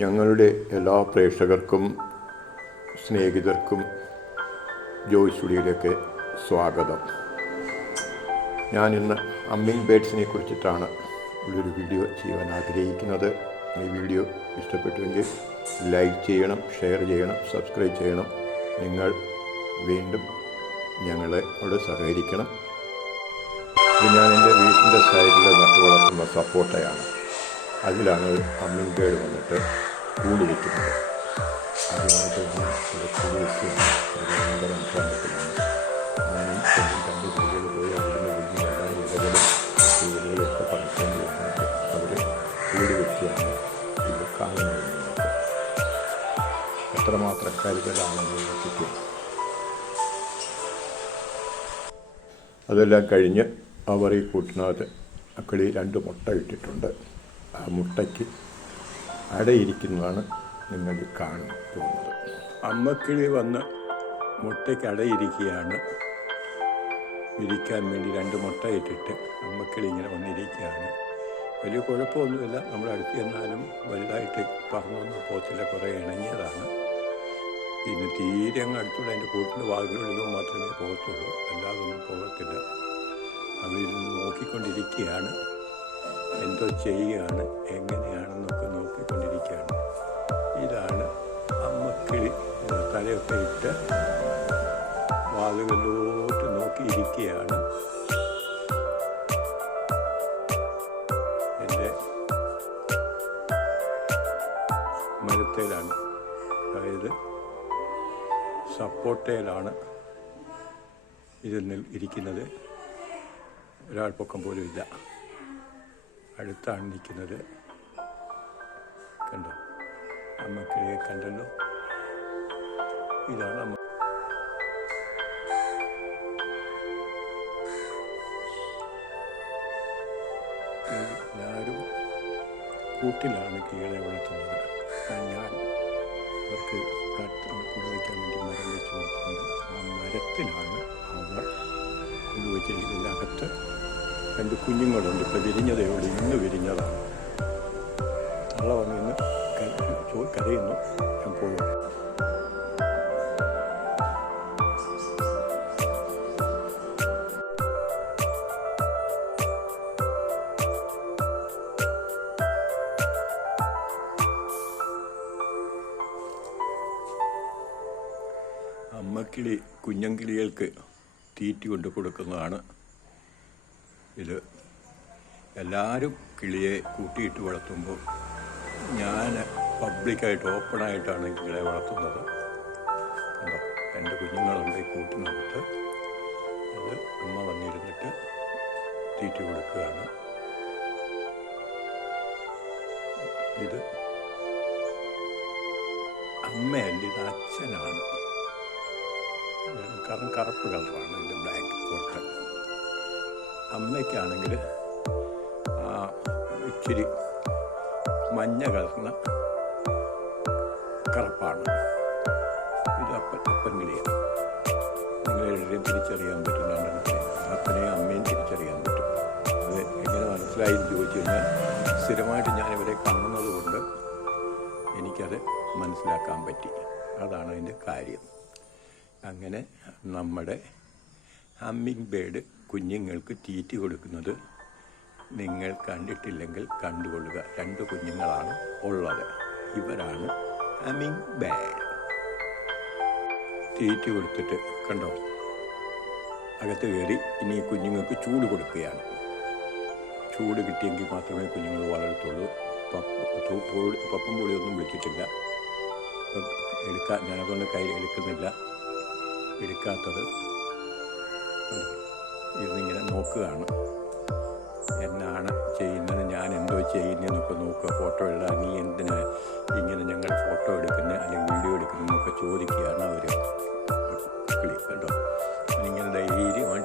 ഞങ്ങളുടെ എല്ലാ പ്രേക്ഷകർക്കും സ്നേഹിതർക്കും ജോയ്സ് സ്റ്റുഡിയോയിലേക്ക് സ്വാഗതം. ഞാനിന്ന് അമ്മിങ് ബേഡ്സിനെ കുറിച്ചിട്ടാണ് ഒരു വീഡിയോ ചെയ്യാൻ ആഗ്രഹിക്കുന്നത്. ഈ വീഡിയോ ഇഷ്ടപ്പെട്ടുവെങ്കിൽ ലൈക്ക് ചെയ്യണം, ഷെയർ ചെയ്യണം, സബ്സ്ക്രൈബ് ചെയ്യണം. നിങ്ങൾ വീണ്ടും ഞങ്ങളോട് സഹകരിക്കണം. ഇത് ഞാൻ എൻ്റെ വീട്ടിൻ്റെ സൈഡിൽ നട്ടു വളർത്തുന്ന സപ്പോർട്ടയാണ്. അതിലാണ് അമ്മിങ് ബേഡ് വന്നിട്ട് കൂടി വയ്ക്കുന്നത്. അതുമായിട്ട് ഇവിടെ കൂടി വയ്ക്കുന്ന ഭയങ്കര അനുഭവത്തിലാണ്. ഞാനും രണ്ട് കുട്ടികൾ പോയി അതിൻ്റെ വലിയ എല്ലാ ഇലകളും കുട്ടികളൊക്കെ പറിച്ചുകൊണ്ട് വന്നിട്ട് അവർ കൂടി വയ്ക്കുകയാണ്. ഇത് കാണുന്നത് നിങ്ങൾക്ക് എത്രമാത്രം കരുതലാണെന്ന് നോക്കിക്കും. അതെല്ലാം കഴിഞ്ഞ് അവർ ഈ കൂട്ടിനകത്ത് അക്കളി 2 മുട്ട ഇട്ടിട്ടുണ്ട്. ആ മുട്ടയ്ക്ക് അടയിരിക്കുന്നതാണ് നിങ്ങൾ കാണാൻ പോകുന്നത്. അമ്മക്കിളി വന്ന് മുട്ടയ്ക്ക് അടയിരിക്കുകയാണ്. വിരിക്കാൻ വേണ്ടി 2 മുട്ട ഇട്ടിട്ട് അമ്മക്കിളി ഇങ്ങനെ വന്നിരിക്കുകയാണ്. വലിയ കുഴപ്പമൊന്നുമില്ല. നമ്മുടെ അടുത്ത് ചെന്നാലും വലുതായിട്ട് പറന്നൊന്നും പോകത്തില്ല. കുറേ ഇണങ്ങിയതാണ്. പിന്നെ തീരെ അങ്ങ് അടുത്തുള്ള അതിൻ്റെ കൂട്ടിൻ്റെ വാതിലുകളിലും മാത്രമേ പോകത്തുള്ളൂ, അല്ലാതെ ഒന്നും പോകത്തില്ല. അവരിന്ന് നോക്കിക്കൊണ്ടിരിക്കുകയാണ്, എന്തോ ചെയ്യുകയാണ്, എങ്ങനെയാണെന്നൊക്കെ നോക്കിക്കൊണ്ടിരിക്കുകയാണ്. ഇതാണ് അമ്മക്കിളി. തലയൊക്കെ ഇട്ട് വാതിലിലോട്ട് നോക്കിയിരിക്കുകയാണ്. എൻ്റെ മരത്തേലാണ്, അതായത് സപ്പോർട്ടയിലാണ് ഇതിൽ ഇരിക്കുന്നത്. ഒരാൾ പൊക്കം പോലും ഇല്ല. അടുത്താണ് നിൽക്കുന്നത്. കണ്ടോ, അമ്മക്കിളിയെ കണ്ടല്ലോ. ഇതാണ് അമ്മ. എല്ലാവരും കൂട്ടിലാണ് കിളികളെ വളർത്തുന്നത്. ഞാൻ അവർക്ക് കുടിവയ്ക്കാൻ വേണ്ടി മരം വെച്ച് കൊടുക്കുന്നത്. ആ മരത്തിലാണ് അവർ കുടിവയ്ക്കുന്നത്. ഇതിനകത്ത് 2 കുഞ്ഞുങ്ങളുണ്ട്. ഇപ്പോൾ വിരിഞ്ഞതേ ഉള്ളൂ, ഇന്ന് വിരിഞ്ഞതാണ്. തള്ള വന്നിന്ന് കരയുന്നു. ഞാൻ പോകും. അമ്മക്കിളി കുഞ്ഞങ്കിളികൾക്ക് തീറ്റ കൊണ്ട് കൊടുക്കുന്നതാണ് ഇത്. എല്ലാവരും കിളിയെ കൂട്ടിയിട്ട് വളർത്തുമ്പോൾ ഞാൻ പബ്ലിക്കായിട്ട് ഓപ്പണായിട്ടാണ് കിളിയെ വളർത്തുന്നത്. കണ്ടോ, 2 കുഞ്ഞുങ്ങളുണ്ട് ഈ കൂട്ടിനകത്ത്. അത് അമ്മ വന്നിരുന്നിട്ട് തീറ്റ കൊടുക്കുകയാണ്. ഇത് അമ്മയല്ല, ഇത് അച്ഛനാണ്. കാരണം കറുപ്പ് കളറാണ് ഇതിൻ്റെ ബ്ലാക്ക് പുറത്ത്. അമ്മയ്ക്കാണെങ്കിൽ ഇച്ചിരി മഞ്ഞ കലർന്ന കറുപ്പാണ്. ഇത് അപ്പൻ കിളിയാണ്. നിങ്ങളെഴുതിയും തിരിച്ചറിയാൻ പറ്റും. അപ്പനെയും അമ്മയും തിരിച്ചറിയാൻ പറ്റും. അത് എങ്ങനെ മനസ്സിലായി എന്ന് ചോദിച്ചു കഴിഞ്ഞാൽ, സ്ഥിരമായിട്ട് ഞാനിവരെ കാണുന്നത് കൊണ്ട് എനിക്കത് മനസ്സിലാക്കാൻ പറ്റി. അതാണ് അതിൻ്റെ കാര്യം. അങ്ങനെ നമ്മുടെ ഹമ്മിങ് ബേഡ് കുഞ്ഞുങ്ങൾക്ക് തീറ്റ കൊടുക്കുന്നത് നിങ്ങൾ കണ്ടിട്ടില്ലെങ്കിൽ കണ്ടുകൊള്ളുക. 2 കുഞ്ഞുങ്ങളാണ് ഉള്ളത്. ഇവരാണ് ഹമ്മിങ് ബേഡ്. തീറ്റ കൊടുത്തിട്ട് കണ്ടോ, അകത്ത് കയറി ഇനി കുഞ്ഞുങ്ങൾക്ക് ചൂട് കൊടുക്കുകയാണ്. ചൂട് കിട്ടിയെങ്കിൽ മാത്രമേ കുഞ്ഞുങ്ങൾ വളരത്തുള്ളൂ. പപ്പും പൊടിയൊന്നും വിളിച്ചിട്ടില്ല. ഞാനതുകൊണ്ട് കൈ എടുക്കുന്നില്ല. എടുക്കാത്തത് ഇരുന്നിങ്ങനെ നോക്കുകയാണ്. എന്നാണ് ചെയ്യുന്നത്, ഞാൻ എന്തോ ചെയ്യുന്നതെന്നൊക്കെ നോക്കുക. ഫോട്ടോ ഇടാൻ നീ എന്തിനാ ഇങ്ങനെ ഞങ്ങൾ ഫോട്ടോ എടുക്കുന്നത് അല്ലെങ്കിൽ വീഡിയോ എടുക്കുന്നതെന്നൊക്കെ ചോദിക്കുകയാണ് അവർ. കിളി കേട്ടോ. ഇങ്ങനെ ധൈര്യമായിട്ട്